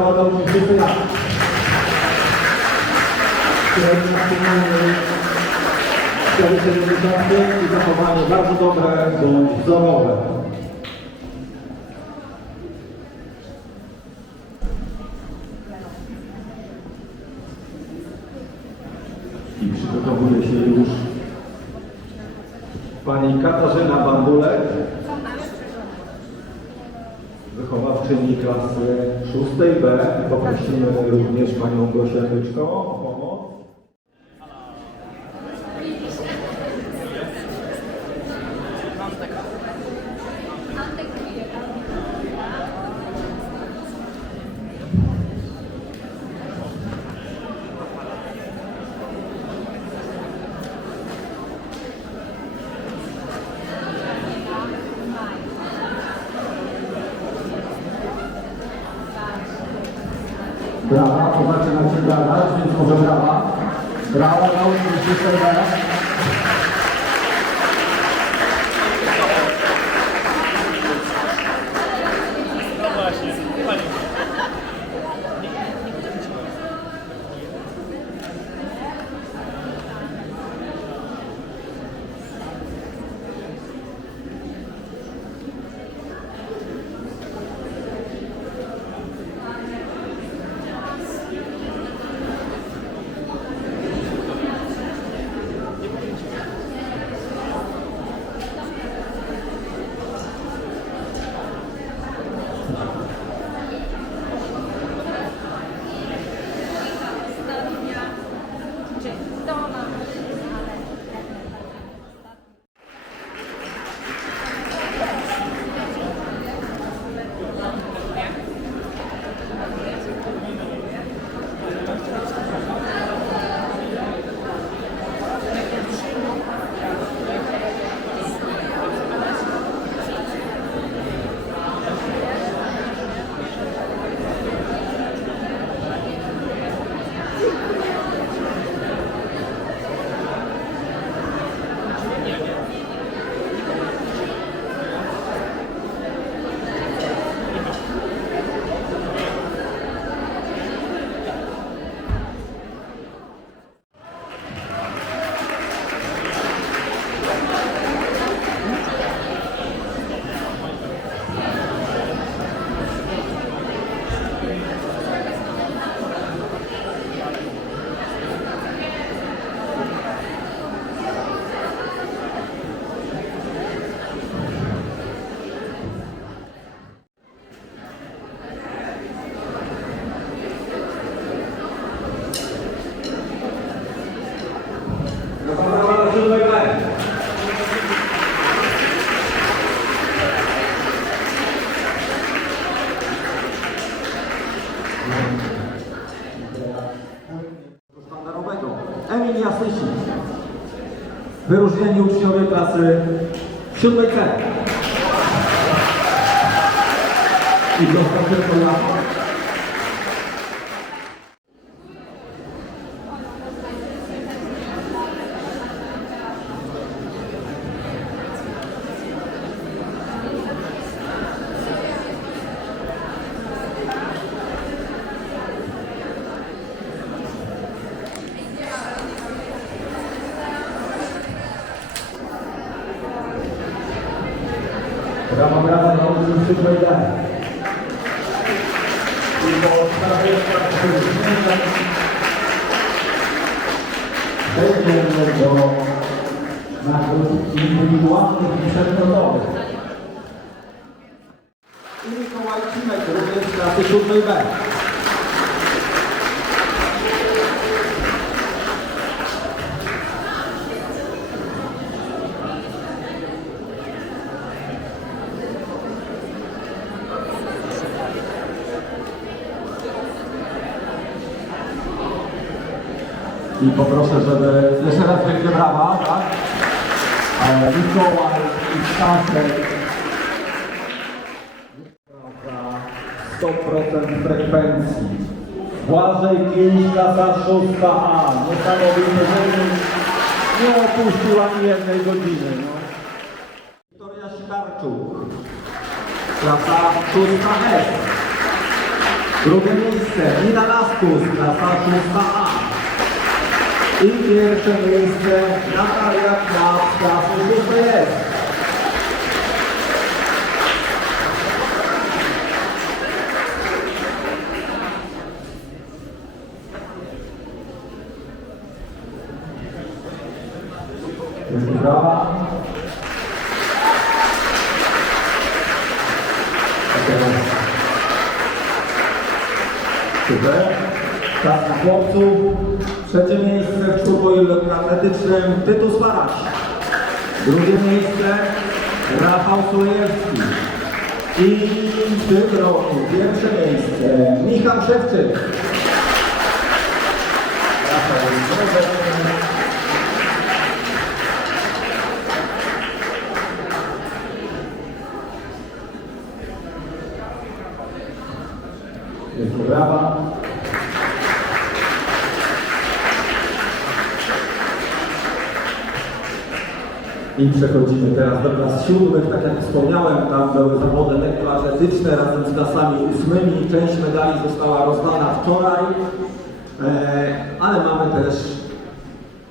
wielkie brawa dla uczniów szóstej A. Średnia finalnej 4,75 i zachowanie bardzo dobre bądź wzorowe. I przygotowuje się już pani Katarzyna Bambulek, wychowawczyni klasy 6B. Poprosimy również panią Gosię Byczko o pomoc. Brawa, to zaczyna się gadać, więc może brawa. Brawa na uczniów 6B. Klasy 7 C. I dostał tylko lato. Brawa, brawa dla uczniów 7 D. I po Przejdziemy do nagród indywidualnych i przedmiotowych. I Mikołaj Cimek, również z klasy 7 B. I poproszę, żeby jeszcze raz wielkie brawa, tak? Mikołaj i Staszek. Za 100% frekwencji. Błażej Kiś, klasa 6A. Niesamowite, że nie opuścił ani jednej godziny. No. Wiktoria Sikarczuk. Klasa 6S. Drugie miejsce Nina Laskus, klasa 6A. I pierwsze miejsce Natalia Knap, klasy 6 jest. Wielkie brawa. Super. Czas na chłopców. Trzecie miejsce w czwórboju atletycznym Tytus Faraś. Drugie miejsce Rafał Słojewski. I w tym roku pierwsze miejsce Michał Szewczyk. Rafał brawa. I przechodzimy teraz do klas siódmych, tak jak wspomniałem, tam były zawody lekkoatletyczne razem z klasami ósmymi. Część medali została rozdana wczoraj, e, ale mamy też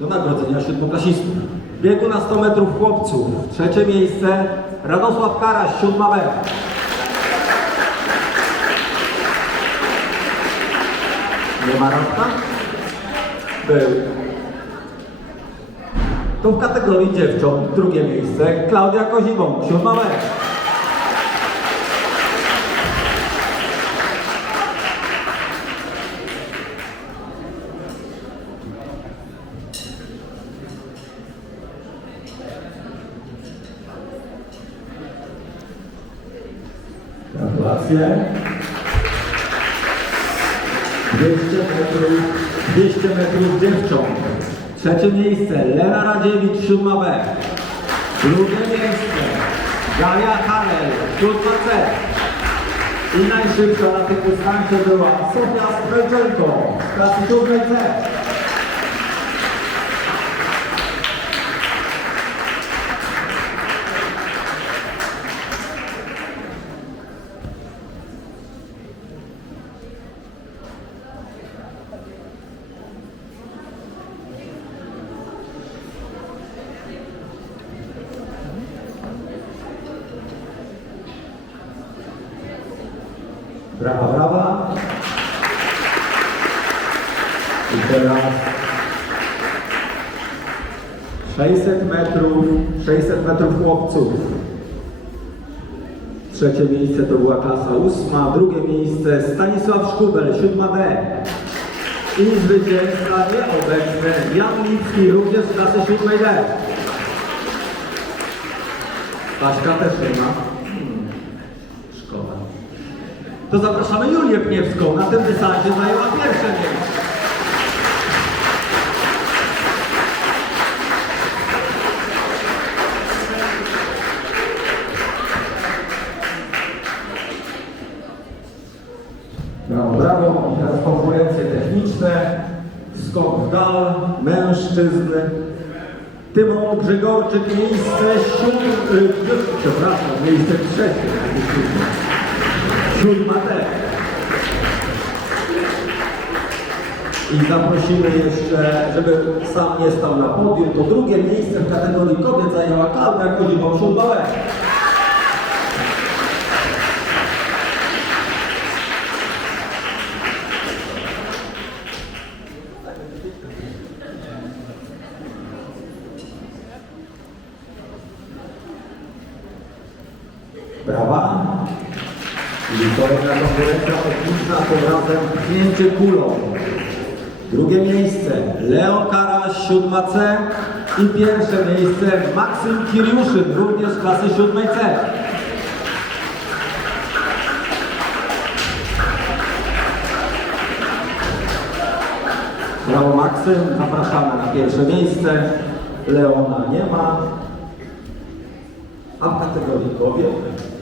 do nagrodzenia siódmoklasistów. W biegu na 100 metrów chłopców, trzecie miejsce Radosław Karaś, siódma B. Nie ma Radka? Był. To w kategorii dziewcząt drugie miejsce Klaudia Kozibą, siódma B. Gratulacje. 200 metrów, 200 metrów dziewcząt. Trzecie miejsce Lena Radziewicz, 7 B. Drugie miejsce Galia Harel, 7 C. I najszybsza na tym dystansie była Sofia Strzelczenko z klasy 7 C. Brawa, brawa. I teraz 600 metrów, 600 metrów chłopców. Trzecie miejsce to była klasa ósma, drugie miejsce Stanisław Szkubel, 7D. I zwycięzca nieobecny Jan Lipski, również z klasy 7D. Paśka też nie ma. To zapraszamy Julię Pniewską. Na tym dystansie zajęła pierwsze miejsce. Brawo, brawo. I teraz konkurencje techniczne. Skok w dal, mężczyzn. Tymon Grzegorczyk, miejsce siódme, przepraszam, miejsce trzecie. Siódma D. I zaprosimy jeszcze, żeby sam nie stał na podium, to drugie miejsce w kategorii kobiet zajęła Klaudia Kozibą, siódma B. Brawa. I kolejna konkurencja techniczna, razem pchnięcie kulą. Drugie miejsce Leo Karaś, 7C i pierwsze miejsce Maksym Kiriuszyn, również klasy 7C. Brawo Maksym, zapraszamy na pierwsze miejsce. Leona nie ma. A w kategorii kobiet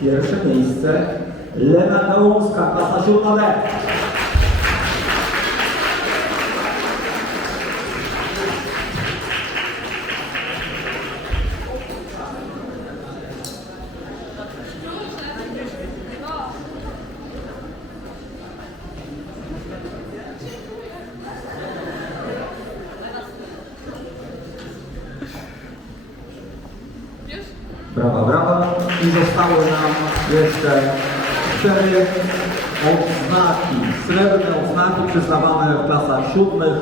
pierwsze miejsce Lena Gałązka, Katarzyna B. Brawa, brawa. I zostało nam jeszcze cztery odznaki. Srebrne odznaki przyznawane w klasach siódmych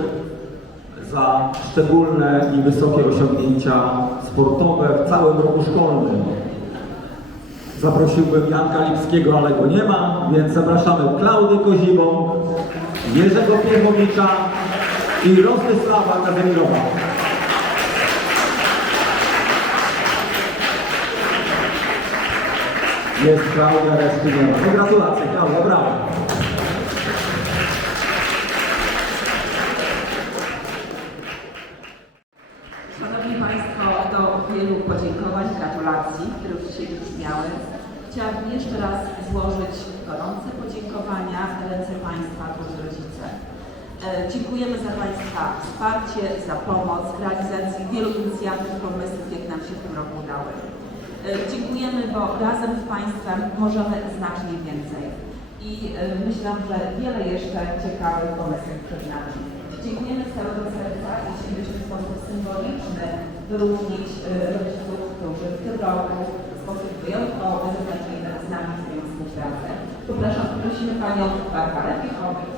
za szczególne i wysokie osiągnięcia sportowe w całym roku szkolnym. Zaprosiłbym Janka Lipskiego, ale go nie ma, więc zapraszamy Klaudię Kozibą, Jerzego Piechowicza i Rostysława Kazimirowa. Jest Klaudia, reszty nie ma. No, gratulacje, Klaudia, brawo. Szanowni Państwo, do wielu podziękowań, gratulacji, które już dzisiaj wybrzmiały. Chciałabym jeszcze raz złożyć gorące podziękowania w ręce Państwa, drodzy rodzice. E, Dziękujemy za Państwa wsparcie, za pomoc w realizacji wielu inicjatyw, pomysłów, jak nam się w tym roku udały. E, Dziękujemy, bo razem z Państwem możemy znacznie więcej. I e, myślę, że wiele jeszcze ciekawych pomysłów przed nami. Dziękujemy z całego serca i chcielibyśmy w sposób symboliczny wyróżnić e, rodziców, którzy w tym roku w sposób wyjątkowy zaznaczyli z nami swoją współpracę. Popraszam, prosimy Panią Barbarę Piechowicz.